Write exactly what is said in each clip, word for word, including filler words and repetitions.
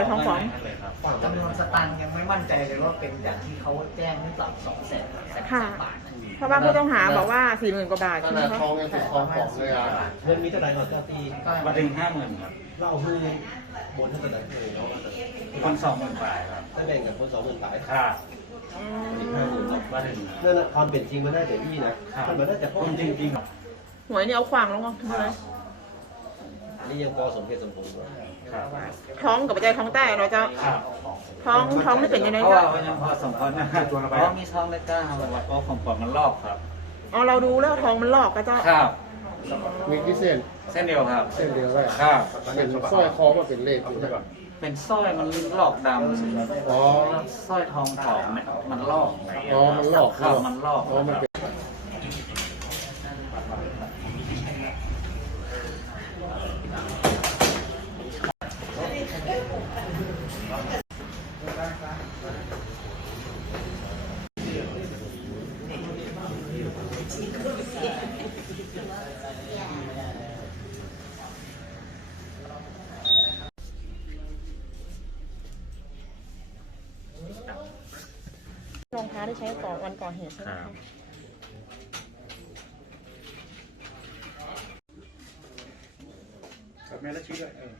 ร่ทองป๋องจำนวนสตางค์ยังไม่มั่นใจเลยว่าเป็นอย่างที่เขาแจ้งหรือเปล่าสองแสนบาทเพราะว่าผู้ต้องหาบอกว่าสี่หมื่นกว่าบาทขใช่ไหมนาดคะทองยังติดทองของเลยอ่ะเงินมีเท่าไหร่ก่อนเจ้าตีมาถึงห้าหมื่นครับเล่าคือบนเท่าไหร่เลยเนาะคนสองหมื่นบาทครับถ้าแบ่งกับคนสองหมื่นบาทค่ะอีกห้าหมื่นมาถึงนั่นนะความเป็นจริงมันได้แต่ที่นะมันไม่ได้แต่คพ้อนจริงหวยนี่เอาขวางลงก่อนทำไมนี่ยังพอสมเหตุสมผลๆครับท้องกับใจท้องแต่เราจะครับท้องท้องไม่เป็นยังไงเพราะคะว่ายังพอสมควรนะตัวเราไปเพราะมีช่องเล็กก้าครับเพราะของผมมันลอกครับอ๋อเราดูแล้วท้องมันหลอกก็จะครับมีกี่เส้นเส้นเดียวครับเส้นเดียวเลยครับเป็นสร้อยคอมาเป็นเลขอยู่นะเป็นสร้อยมันหลอกดำอ๋อสร้อยทองทองเนี่ยมันลอกอ๋อมันหลอกครับมันลอกอ๋อมันเป็นรองเท้าที่ใช้ก่อวันก่อเหตุใช่ไหมคะครับแม่ละชี้ด้วยเออ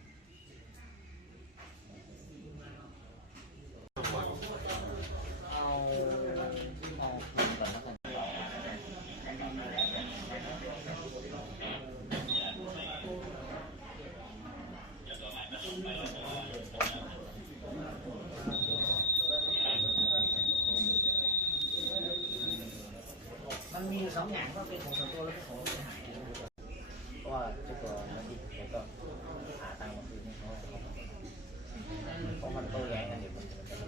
มันมีสองอย่างก็เป็นของส่วนตัวและเป็นของผู้เสียหายเพราะว่าเจ้าตัวนักบิดเขาก็หาตังค์มาคืนให้เขาเพราะมันโต้แย้งกันอยู่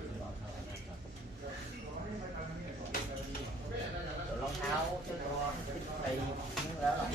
ส่วนรองเท้าเจ้าตัวไปทิ้งแล้วหรอ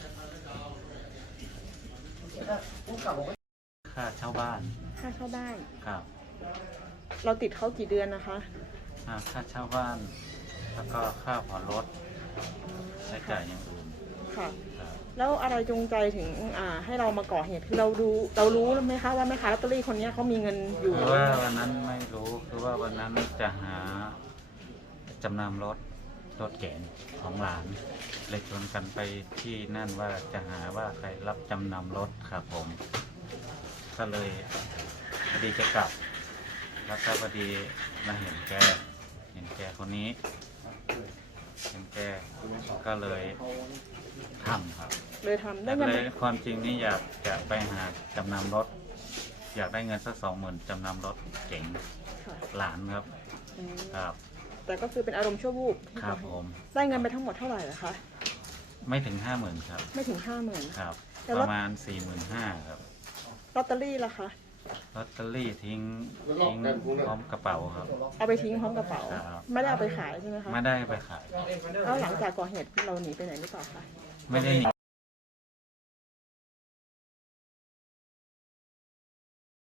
ผู้ขับบอกว่าค่าเช่าบ้านค่าเช่าบ้านครับเราติดเขากี่เดือนนะคะอ่าค่าเช่าบ้าน แล้วก็ค่าผ่อนรถใช้จ่ายอย่างอื่นค่ะครับแล้วอะไรจงใจถึงอ่าให้เรามาก่อเหตุคือเราดูเรารู้ไหมคะว่าแม่ค้าลอตเตอรี่คนนี้เขามีเงินอยู่คือว่าวันนั้นไม่รู้คือว่าวันนั้นจะหาจำนำรถรถเก๋งของหลานเลยชวนกันไปที่นั่นว่าจะหาว่าใครรับจำนำรถครับผม ก็เลยพอดีจะกลับ แล้วก็พอดีมาเห็นแกเห็นแกคนนี้เห็นแกก็เลยทำครับเลยทำได้แต่เงินเลยความจริงนี่อยากจะไปหาจำนำรถ อยากได้เงินสักสองหมื่นจำนำรถเก๋งค่ะหลานครับอืมครับแต่ก็คือเป็นอารมณ์ชั่ววูบครับผมได้เงินไปทั้งหมดเท่าไหร่ล่ะคะไม่ถึงห้าหมื่นครับไม่ถึงห้าหมื่นครับแต่ปว่าระมาณสี่หมื่นห้าครับลอตเตอรี่ล่ะคะลอตเตอรี่ทิ้งทิ้งพร้อมกระเป๋าครับเอาไปทิ้งพร้อมกระเป๋าครับไม่ได้เอาไปขายใช่ไหมคะไม่ได้ไปขายแล้วหลังจากก่อเหตุเราหนีไปไหนหรือเปล่าคะไม่ได้หนี